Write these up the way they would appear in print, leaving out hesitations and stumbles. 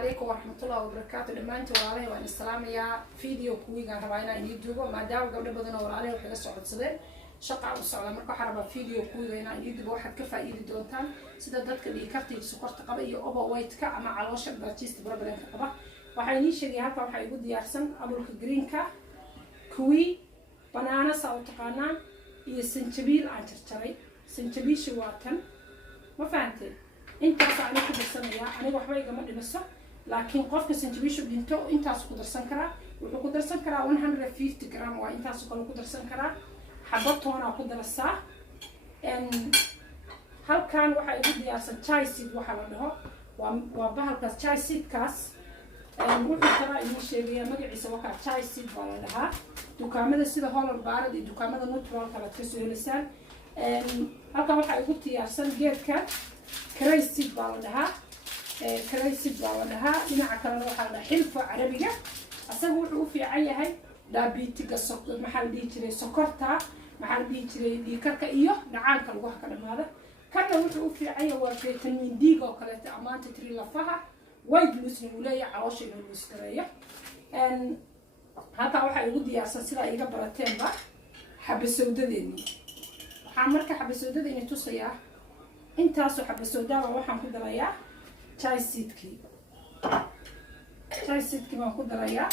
عليكم ورحمة الله وبركاته. لما أنت ورالي وأنا السلام يا فيديو كوي قال ربعنا يوتيوب ما دام قبل بدنا ورالي وحنا صعود صدر شقة وصعود مركو حرب فيديو كوي هنا يوتيوب واحد كفى إيدي دونتان سيدا دتك اللي كرتي سكرت قبل أبا وايتك أما على وش باتيست بربلين قبل وحيني شيء هذا وحيقول دي أحسن أبو الجرينكا كوي بنانا صوت قانا يسنجبيل عن ترتري سنجبيل شواتن ما فهمتي انت عليك بالسنه انا waxbay gama dhimaso laakiin qofka sanjabiishu dhinto intaas ku darsan kara wuxuu ku darsan karaa 150 gram waa intaas kale ku darsan karaa xabad toona ku darsaa halkan waxa ay diyaarsan chai seed waxa la dhaho waa bahalkaas chai seed kaas wuxuu taraa inuu sheegaya magaciisa waxa chai seed baa la dhahaa dukaamada sida Holland Baard iyo dukaamada natural kala ka soo helisaan halkan waxa ay ku diyaarsan geedkan كريسيد بالدها كريسيد بالدها دينا كلنا waxaa la xilfa carabiga asagu wuxuu u fiican yahay diabetic sokor maxaa la jiray sokorta maxaa la jiray dhiigkarka iyo dhacaanka lagu ka dhamaada kana wuxuu u fiican yahay waa vitamin D oo kale amaanta tiri lafaha weight loss uu leeyahay caloosha inuu iskareeyo halka waxa ugu diyaarsan sida iga barateenba xabasowdadeeni waxaa marka xabasowdadeeni tusayaa intaasoo xabasowdaa waxaan ku darayaa chai seedkii baan ku darayaa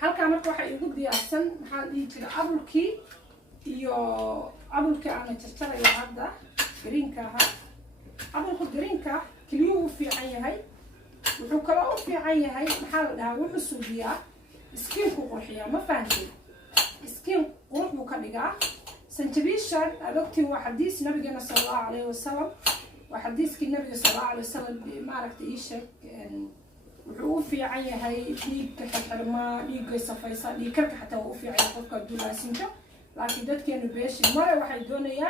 halkaa marka waxay igu diyaarsan maxaa la dhihi jiray abulkii iyo abulkii aan jarjaraya hadda greenka ahaa abulka greenka keliyuu u fiican yahay wuxuu kaloo u fiican yahay maxaa la dhahaa wuxuu suubiyaa iskiinku qurxiyaa ma fahamtay iskiin qurux buu ka dhigaa سنتبيشر أدوكتي وحديث نبينا صلى الله عليه وسلم وحديث كي النبي صلى الله عليه وسلم ما عرفت إيشك وفي عي هاي ليك حتى ليك صفيصة ليكرك حتى وفي عي قفك الدولار سنجا لكن دوت كانوا بيش مرة واحد دونيا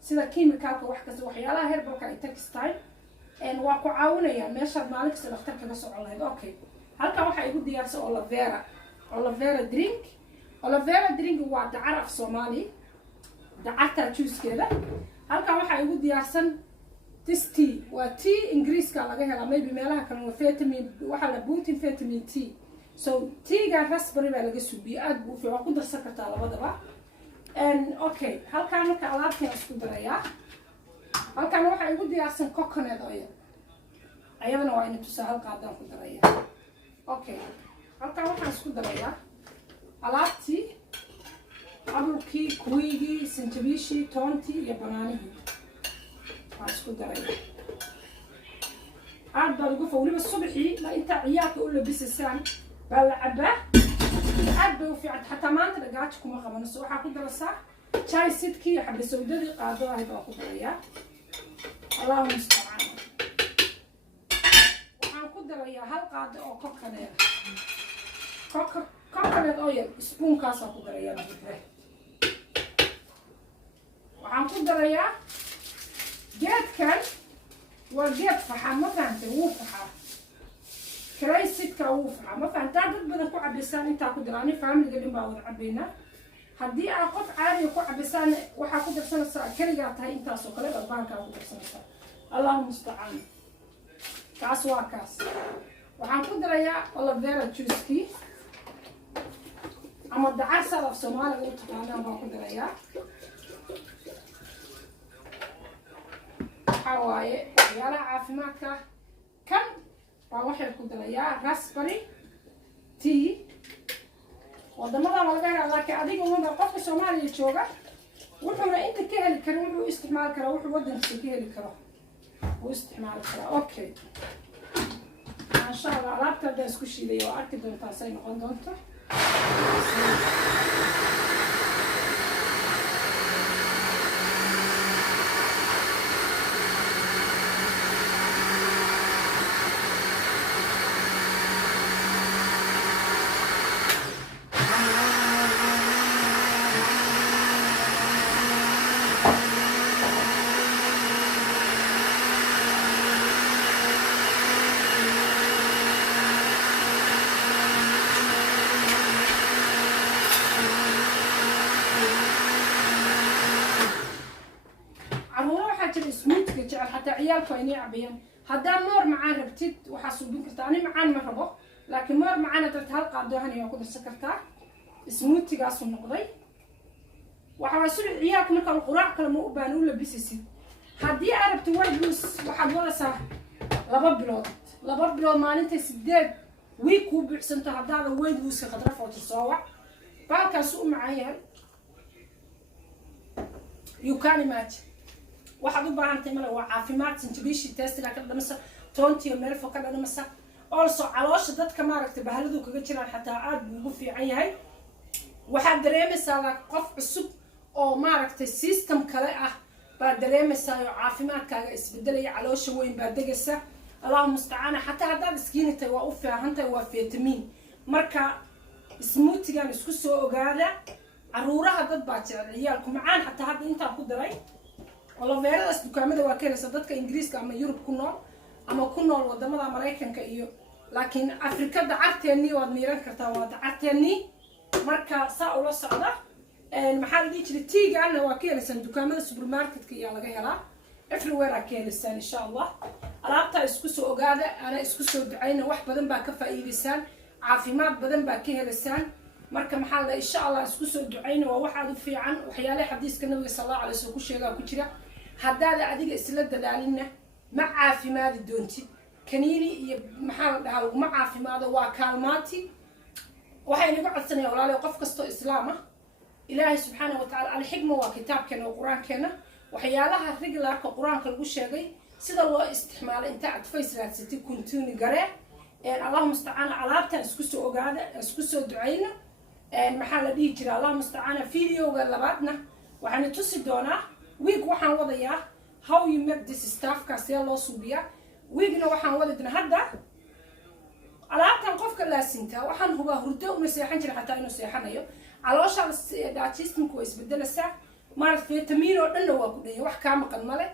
سيدا كيميكالك وحكة وحيالا هيربوكا التكستايل إن واقع عاونة يعني ماشر مالك سيدا اخترك بس على أوكي هلكا واحد يقول ديارس أولافيرا درينك أولافيرا درينك هو عرف صومالي دعتها تشوز كده هلكا waxa ugu diyaarsan tea waa tea ingiriiska laga helo maybe meelaha kale waa vitamin waxa la buutin vitamin T so tea ga raspberry baa laga suubiyo aad buu fiican ku darsan kartaa labadaba okay halkan marka alaabtan isku daraya halkan waxa ugu diyaarsan coconut oil ayadana waa in tusaa halka aan ku daraya okay halkan waxaan isku daraya alaabtii abulkii kuwigii sanjabiishii toontii iyo banaanihii waa isku daraya aad baa lagu fawliba subaxii la inta ciyaarka u labisasaan baa la cabaa aad bay u fiican xataa maanta dhagaaji kuma qabanayso waxaa ku darasaa chai seedkii iyo xabasowdadii qaado ahay baa ku darayaa allahu mustacaan waxaan ku darayaa hal qaado oo coconut oil spoonkaasaan ku darayaa waxaan ku darayaa geedkan waa geed faxaa ma fahantay wuu faxaa kraysidka wuu faxaa ma fahantaa dad badan ku cabisaan intaa ku dara ani faamiliga dhin baa wada cabaynaa haddii aad qof caadiga ku cabisaan waxaa ku darsanaysaa keligaa tahay intaasoo kale dhalbaankaa ku darsanaysaa allahu mustacaan kaas waa kaas waxaan ku darayaa olavera juicekii ama dacar salaf soomaaliga u taqaanaan baan ku darayaa waxawaaye waxyaalaha caafimaadka kan waa waxay ku darayaa raspberry tea wadamadan laga helaa laakiin adiga uma qofka Soomaaliya jooga wuxuuna inta ka heli karo wuxuu isticmaali karaa wuxuu wadankiisa ka heli karo wuu isticmaali karaa okay insha Allah alaabta isku shiiday oo arki doontaa say noqon doonto حتى عيالك ويني عبيان هذا نور معاه kartid waxaa suubin kartaa ani macaan ma rabo laakiin maar macaan haddaad hal qaado haniyaa ku darsan kartaa smoothigaasu noqday waxaa subax ciyaalka markaa quraac kale ma u baahan u labisasid haddii aad rabto weight loss waxaad wadaysaa 2 bilood maalinta 8 week kuu buuxsanto haddaada weight loss qadra footi soo wac baalkaas u macaan yahay you can imagine waxaad u baahan tahay mala waa caafimaad sinjibishi testiga ka dhamasa toontiyo meel fo ka dhamasa also caloosha dadka maaragtay bahaladu kaga jiraan xataa aad buu ugu fiican yahay waxaad dareemaysaa qof cusub oo maaragtay system kale ah baad dareemaysaa oo caafimaadkaaga isbedelaya caloosha weyn baad degaysa allahu musta'aan xataa haddaad iskiinitay waa u fiican tahay waa vitamin marka smoothie-gan isku soo ogaada caruuraha dad baa jecel ciyaalku macaan xataa hadda intaan ku daray oloveeradas dukaamada waa keenaysa dadka ingiriiska ama yurub ku nool ama ku nool wadamada maraykanka iyo laakiin afrikada carteennii waad miiran kartaa waa carteennii marka saa ula socda maxaa la dhihi jiray tiigaana waa keenaysaa dukaamada supermarketka iyo laga helaa everywhere keenaysaa insha Allah alaabta isku soo ogaada ana isku soo ducayna wax badan baa ka faa'iideysaan caafimaad badan baa ka helaysaan marka maxaa la insha Allah isku soo ducayna waa wax aad u fiican waxyaalaha xadiiska nabiga sallallahu alayhi wasallam ku sheegaa ku jira haddaada adiga isla dadaalina ma caafimaadi doontid kaniini iyo maxaa la dhahaa ma caafimaado waa kaalmaati waxay inaga codsanayaan walaalahay qof kasto islaam ah ilaahay subxaanahu wa ta'ala al-xikma waa kitaabkeena oo quraankeena waxyaalaha riglaarka quraanka lagu sheegay sida loo isticmaalo inta aad faysraadsatid kuntuuni gare Allahu musta'aan alaabtan isku soo ogaada isku soo ducayna maxaa la dhihi jiray Allahu musta'aan videoga labaadna waxaan tusi doonaa week waxaan wadayaa how you make this stuff kaas loo suubiya weekna waxaan wadadna hadda alaabtan qofka laasinta waxaan hubaa hurdo uma seexan jiray xataa inuu seexanayo caloosha digestionku way isbedelaysaa maar vitamin oo dhan waa ku dhahay wax ka maqan male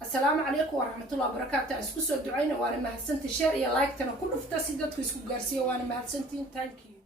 assalaamu calaykum wa rahmatullahi wa barakaatuh isku soo ducayna waana mahadsantii share iyo like tana ku dhufta si dadku isku gaarsiyo waana mahadsantiin thank you